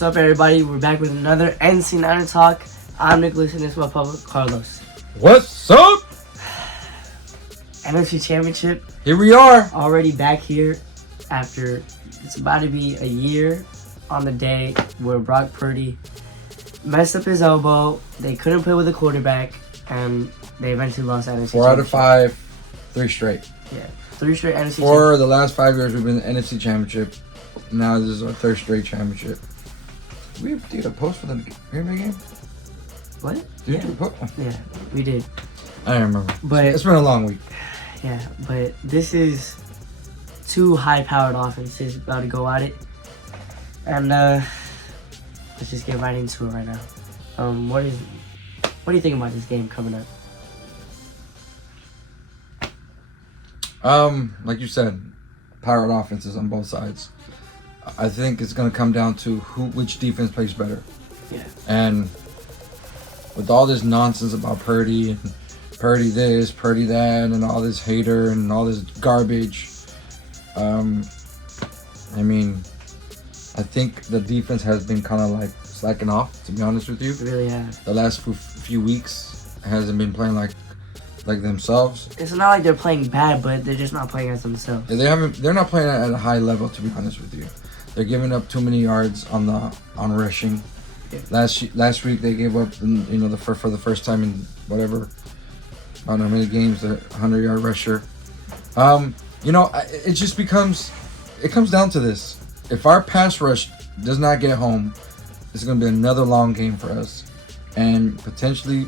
What's up, everybody? We're back with another NC Niner Talk. I'm Nicholas, and this is my public Carlos. What's up? NFC Championship. Here we are. Already back here after it's about to be a year on the day where Brock Purdy messed up his elbow. They couldn't play with the quarterback, and they eventually lost NFC Championship. 4 out of 5, 3 straight. Yeah, 3 straight NFC Championship. For the last 5 years, we've been in the NFC Championship. Now this is our 3rd straight championship. Did we get a post for the Green Bay game? What? Did Yeah. we put? Yeah, we did. I don't remember. But It's been a long week. yeah, but this is two high-powered offenses about to go at it, and let's just get right into it right now. What do you think about this game coming up? Like you said, powered offenses on both sides. I think it's gonna come down to which defense plays better. Yeah. And with all this nonsense about Purdy and Purdy this, Purdy that, and all this hater and all this garbage, I mean, I think the defense has been kind of like slacking off, to be honest with you. It really has. The last few weeks hasn't been playing like themselves. It's not like they're playing bad, but they're just not playing as themselves. They're not playing at a high level, to be honest with you. They're giving up too many yards on rushing. Yeah. Last week they gave up, for the first time in whatever, I don't know how many games, a 100-yard rusher. It comes down to this. If our pass rush does not get home, it's going to be another long game for us, and potentially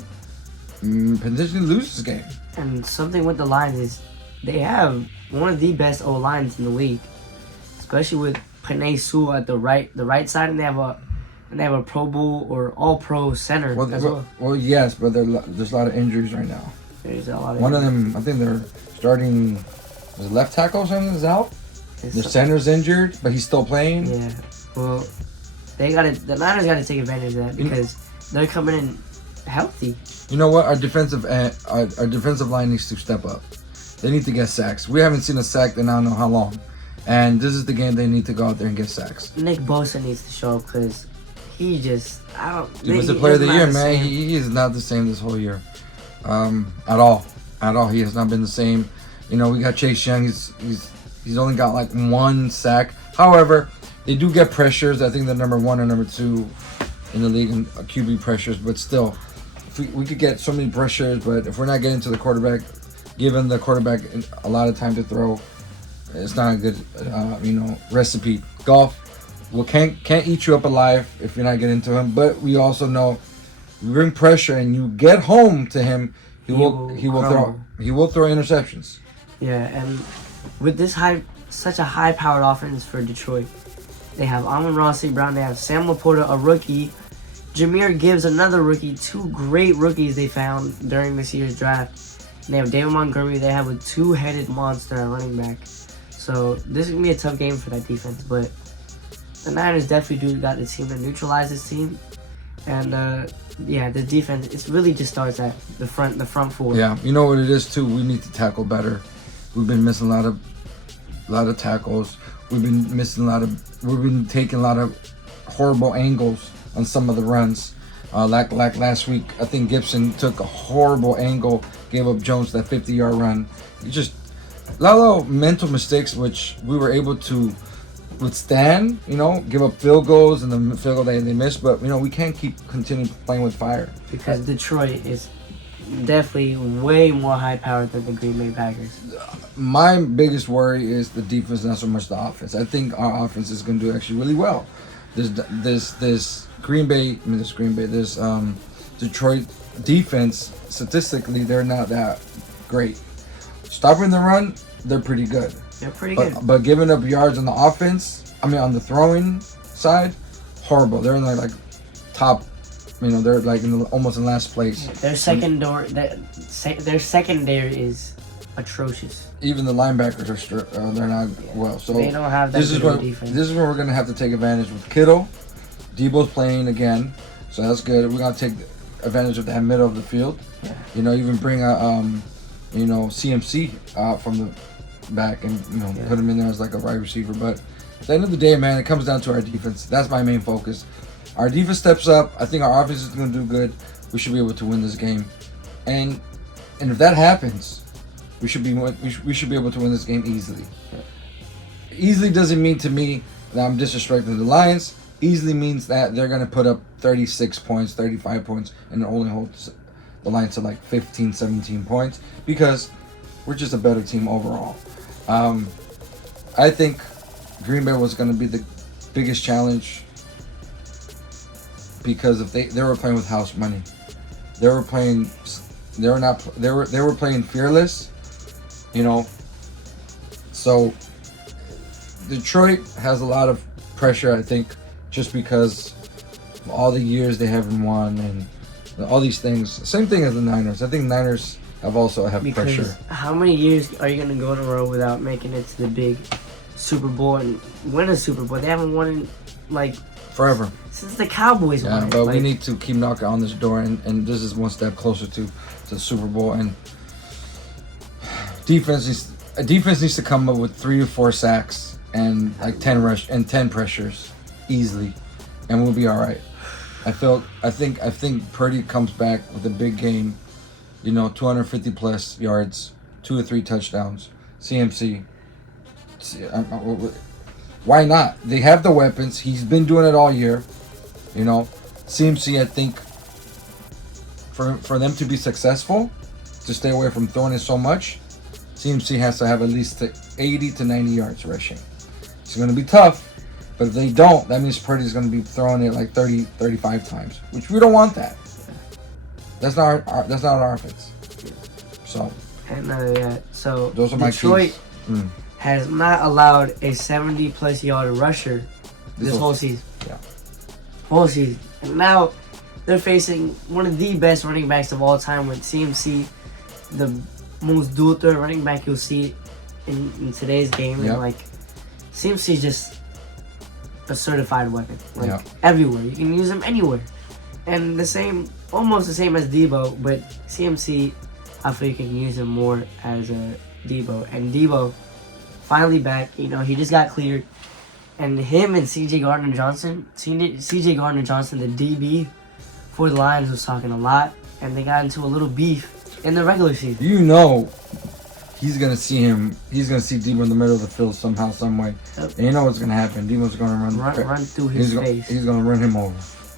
lose this game. And something with the Lions is they have one of the best O-lines in the league, especially with Penei Sewell at the right side, and they have a Pro Bowl or All-Pro center as well. Well, yes, but there's a lot of injuries right now. There's a lot of One of them, I think they're starting, was it left tackle or something is out? Their center's injured, but he's still playing. Yeah, well, the Niners got to take advantage of that because they're coming in healthy. You know what? Our defensive line needs to step up. They need to get sacks. We haven't seen a sack in I don't know how long, and this is the game they need to go out there and get sacks. Nick Bosa needs to show up because he just He was the player of the year, man. He is not the same this whole year, at all. He has not been the same. We got Chase Young. He's only got like 1 sack. However, they do get pressures. I think they're number 1 or number 2 in the league in QB pressures. But still, we could get so many pressures. But if we're not getting to the quarterback, giving the quarterback a lot of time to throw, it's not a good, recipe. Golf can't eat you up alive if you're not getting to him. But we also know, you bring pressure and you get home to him, he will throw interceptions. Yeah, and with such a high-powered offense for Detroit, they have Amon-Ra St. Brown, they have Sam Laporta, a rookie, Jahmyr Gibbs, another rookie, 2 great rookies they found during this year's draft. And they have David Montgomery, they have a 2-headed monster at running back. So this is going to be a tough game for that defense, but the Niners definitely got the team to neutralize this team. And the defense, it really just starts at the front 4. Yeah, you know what it is too. We need to tackle better. We've been missing a lot of tackles. We've been taking a lot of horrible angles on some of the runs. Like last week, I think Gibson took a horrible angle, gave up Jones that 50-yard run. Just a lot of mental mistakes, which we were able to withstand. Give up field goals and the field goal they missed, but we can't continue playing with fire because Detroit is definitely way more high-powered than the Green Bay Packers. My biggest worry is the defense, not so much the offense. I think our offense is going to do actually really well. This Detroit defense, statistically, they're not that great. Stopping the run, they're pretty good. They're pretty good. But giving up yards on the on the throwing side, horrible. They're in like top. They're like almost in last place. Their secondary is atrocious. Even the linebackers are they're not well. So they don't have that defense. This is where we're gonna have to take advantage with Kittle. Debo's playing again, so that's good. We're gonna take advantage of that middle of the field. Yeah. Even bring a CMC from the back and put him in there as like a wide receiver. But At the end of the day, man, it comes down to our defense. That's my main focus. Our defense steps up. I think our offense is going to do good. We should be able to win this game, and if that happens, we should be able to win this game easily. Easily doesn't mean to me that I'm disrespecting the Lions. Easily means that they're going to put up 36 points, 35 points, and only hold the Lions to like 15, 17 points because we're just a better team overall. I think Green Bay was going to be the biggest challenge because if they were playing with house money. They were playing fearless, you know. So Detroit has a lot of pressure, I think, just because of all the years they haven't won and all these things. Same thing as the Niners. I think Niners have pressure. How many years are you going to go in a row without making it to the big Super Bowl and win a Super Bowl? They haven't won in, like, forever. Since the Cowboys won it. But like, we need to keep knocking on this door, and this is one step closer to the Super Bowl. And defense needs to come up with 3 or 4 sacks and like 10 pressures easily, and we'll be all right. I think Purdy comes back with a big game, 250 plus yards, 2 or 3 touchdowns. CMC, why not? They have the weapons. He's been doing it all year, CMC, I think, for them to be successful, to stay away from throwing it so much, CMC has to have at least 80 to 90 yards rushing. It's going to be tough. But if they don't, that means Purdy's going to be throwing it like 30, 35 times, which we don't want that. That's not our offense. So. And so those are my Detroit keys. has not allowed a 70-plus yard rusher this whole season. Yeah. Whole season. And now they're facing one of the best running backs of all time with CMC, the most dual-threat running back you'll see in today's game. Yep. And CMC is just a certified weapon, everywhere. You can use him anywhere, and almost the same as Debo, but CMC, I feel you can use him more as a Debo. And Debo, finally back. He just got cleared, and him and C.J. Gardner-Johnson, the DB for the Lions, was talking a lot, and they got into a little beef in the regular season. He's gonna see Debo in the middle of the field somehow, some way. Yep. And you know what's gonna happen. Debo's gonna run through his face. He's gonna run him over.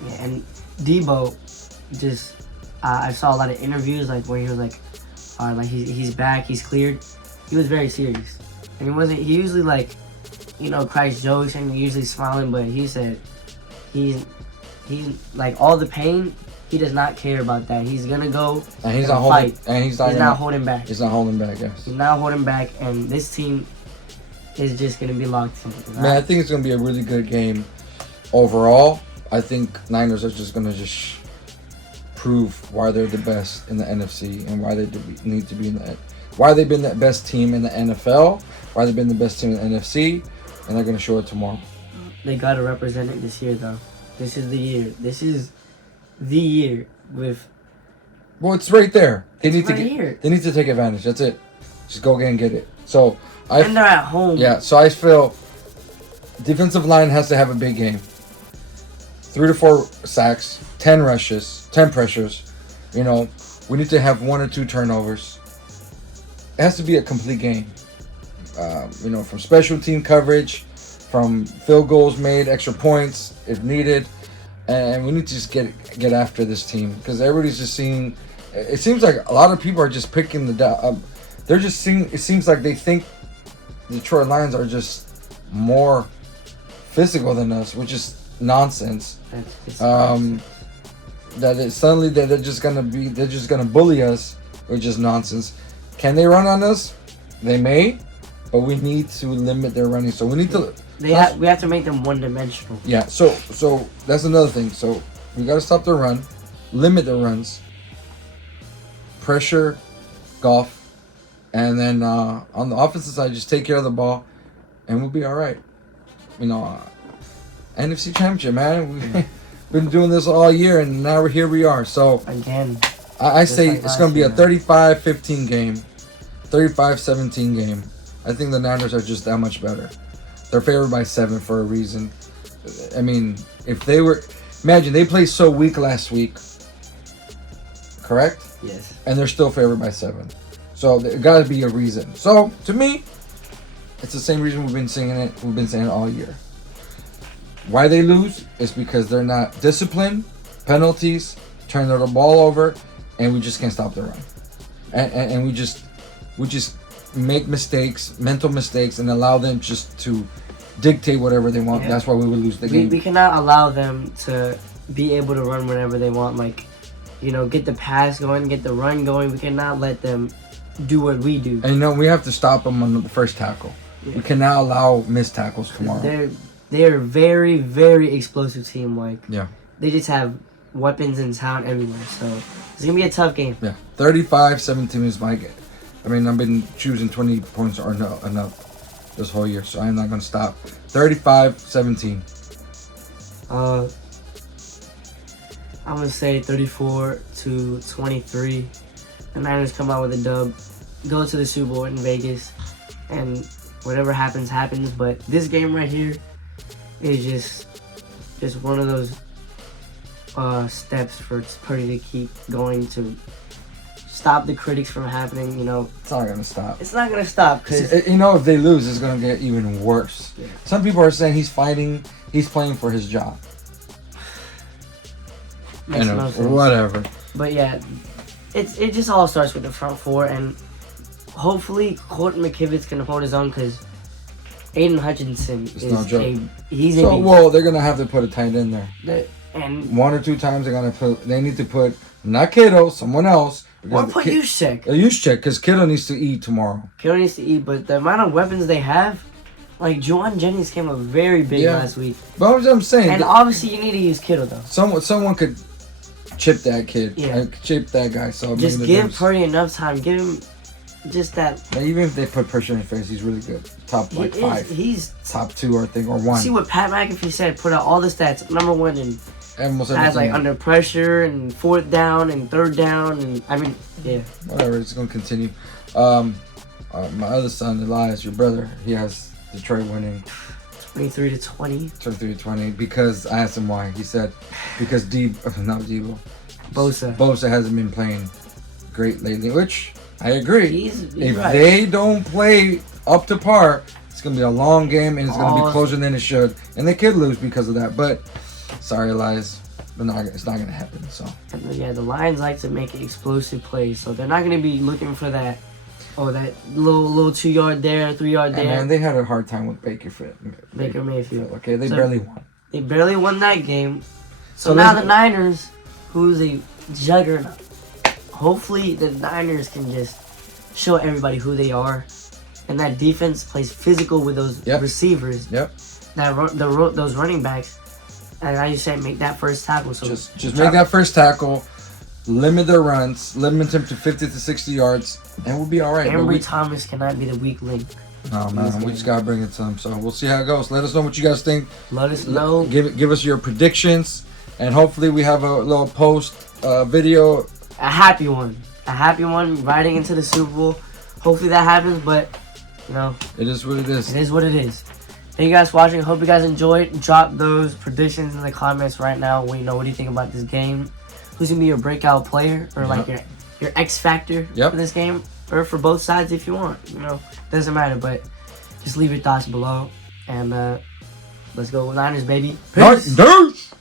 Yeah, and Debo just I saw a lot of interviews where he was he's back, he's cleared. He was very serious, and he usually cracks jokes and usually smiling, but he said he's all the pain. He does not care about that. He's gonna go and he's not fight. He's not holding back. He's not holding back. Yes. He's not holding back, and this team is just gonna be locked in. Man, I think it's gonna be a really good game overall. I think Niners are just gonna prove why they're the best in the NFC and why they need to be why they've been the best team in the NFL, why they've been the best team in the NFC, and they're gonna show it tomorrow. They gotta represent it this year, though. This is the year. This is the year with. Well, it's right there. They need to take advantage. That's it. Just go again and get it. So and they're at home. Yeah. So I feel defensive line has to have a big game. 3 to 4 sacks, 10 rushes, 10 pressures. We need to have 1 or 2 turnovers. It has to be a complete game. From special team coverage, from field goals made, extra points if needed. And we need to just get after this team because everybody's just seeing. It seems like a lot of people are just picking they're just seeing. It seems like they think the Detroit Lions are just more physical than us, which is nonsense. Suddenly they're just gonna bully us, which is nonsense. Can they run on us? They may, but we need to limit their running. So we need to. We have to make them one-dimensional. Yeah, so that's another thing. So we got to stop the run, limit the runs, pressure Goff, and then on the offensive side, just take care of the ball, and we'll be all right. NFC Championship, man. We've been doing this all year, and now here we are. So again, I say it's going to be a 35-15 game, 35-17 game. I think the Niners are just that much better. They're favored by 7 for a reason. I mean, if they were, imagine they played so weak last week, correct? Yes. And they're still favored by 7. So there got to be a reason. So to me, it's the same reason we've been saying it. We've been saying it all year. Why they lose is because they're not disciplined, penalties, turn the ball over, and we just can't stop the run. And we just make mistakes, mental mistakes, and allow them just to dictate whatever they want. Yeah. That's why we would lose the game. We cannot allow them to be able to run whenever they want. Like, get the pass going, get the run going. We cannot let them do what we do. And we have to stop them on the first tackle. Yeah. We cannot allow missed tackles tomorrow. They're very, very explosive team. Like, yeah, they just have weapons in town everywhere. So it's gonna be a tough game. Yeah, 35-17 is my game. I mean, I've been choosing 20 points or enough this whole year, so I'm not gonna stop. 35-17. I'm gonna say 34-23. The Niners come out with a dub, go to the Super Bowl in Vegas, and whatever happens, happens. But this game right here is just one of those steps for Purdy to keep going to stop the critics from happening. It's not gonna stop. It's not gonna stop because if they lose, it's gonna get even worse. Yeah. Some people are saying he's playing for his job. Makes no sense. Whatever. But yeah, it just all starts with the front four, and hopefully Colton McKivitz can hold his own because Aiden Hutchinson is no joke. He's so well, they're gonna have to put a tight end there. And 1 or 2 times they need to put not Kittle, someone else. Or put Juszczyk. Juszczyk, because Kittle needs to eat tomorrow. Kittle needs to eat, but the amount of weapons they have, like Juwan Jennings came up very big last week. But I'm saying, and obviously you need to use Kittle though. Someone could chip that kid. Yeah. Chip that guy. So just give Purdy enough time. Give him just that. Even if they put pressure in his face, he's really good. Top 5. He's top 2 or 1. See what Pat McAfee said. Put out all the stats. Number 1 in. As like under pressure and 4th down and 3rd down and whatever. It's gonna continue. My other son Elias, your brother, he has Detroit winning 23-20. 23-20 because I asked him why. He said because Bosa hasn't been playing great lately, which I agree. If right. They don't play up to par, it's gonna be a long game and it's gonna be closer than it should, and they could lose because of that. But sorry, Elias, but it's not gonna happen. So yeah, the Lions like to make explosive plays, so they're not gonna be looking for that. Oh, that little 2 yard there, 3 yard there. Man, they had a hard time with Baker Mayfield. Okay, they barely won. They barely won that game. So now the Niners, who's a juggernaut. Hopefully the Niners can just show everybody who they are, and that defense plays physical with those receivers. Yep. Those running backs. And I just said make that first tackle. So just make that first tackle, limit their runs, limit them to 50 to 60 yards, and we'll be all right. Ambry Thomas cannot be the weak link. No, man, we just gotta bring it to them. So we'll see how it goes. Let us know what you guys think. Let us know. Give us your predictions, and hopefully we have a little post video. A happy one riding into the Super Bowl. Hopefully that happens, but it is what it is. It is what it is. Thank you guys for watching. Hope you guys enjoyed. Drop those predictions in the comments right now. What do you think about this game? Who's gonna be your breakout player or like your X factor for this game, or for both sides if you want. Doesn't matter. But just leave your thoughts below, and let's go Niners, baby. Peace. Niners.